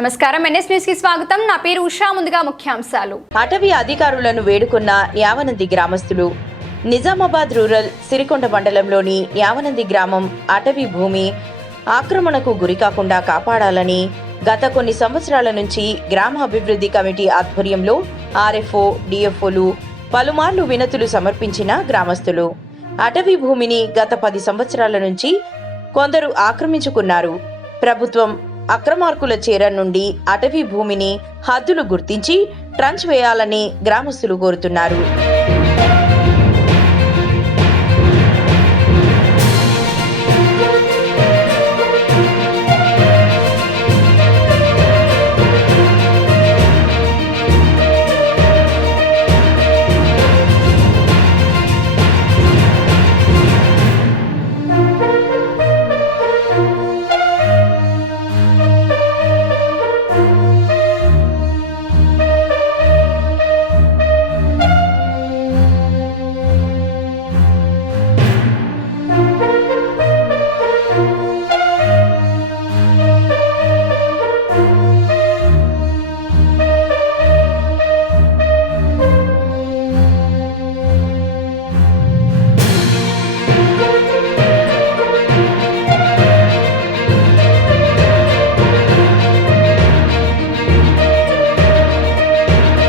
నమస్కారం, NS news కి స్వాగతం. నా పేరు ఉషా. ముందుగా ముఖ్యాంశాలు. అటవీ అధికారులను వేడుకున్న న్యావనంది గ్రామస్తులు. నిజామాబాద్ రూరల్ సిరికొండ మండలంలోని న్యావనంది గ్రామం అటవీ భూమి ఆక్రమణకు గురికాకుండా కాపాడాలని గత కొన్ని సంవత్సరాల నుంచి గ్రామ అభివృద్ధి కమిటీ ఆధ్వర్యంలో ఆర్ఎఫ్ఓ, డిఎఫ్ఓలు పలుమార్లు వినతులు సమర్పించిన గ్రామస్తులు అటవీ భూమిని గత 10 సంవత్సరాల నుంచి కొందరు ఆక్రమించుకున్నారు. ప్రభుత్వం అక్రమార్కుల చేర నుండి అటవీ భూమిని హద్దులు గుర్తించి ట్రంచ్ వేయాలని గ్రామస్తులు కోరుతున్నారు.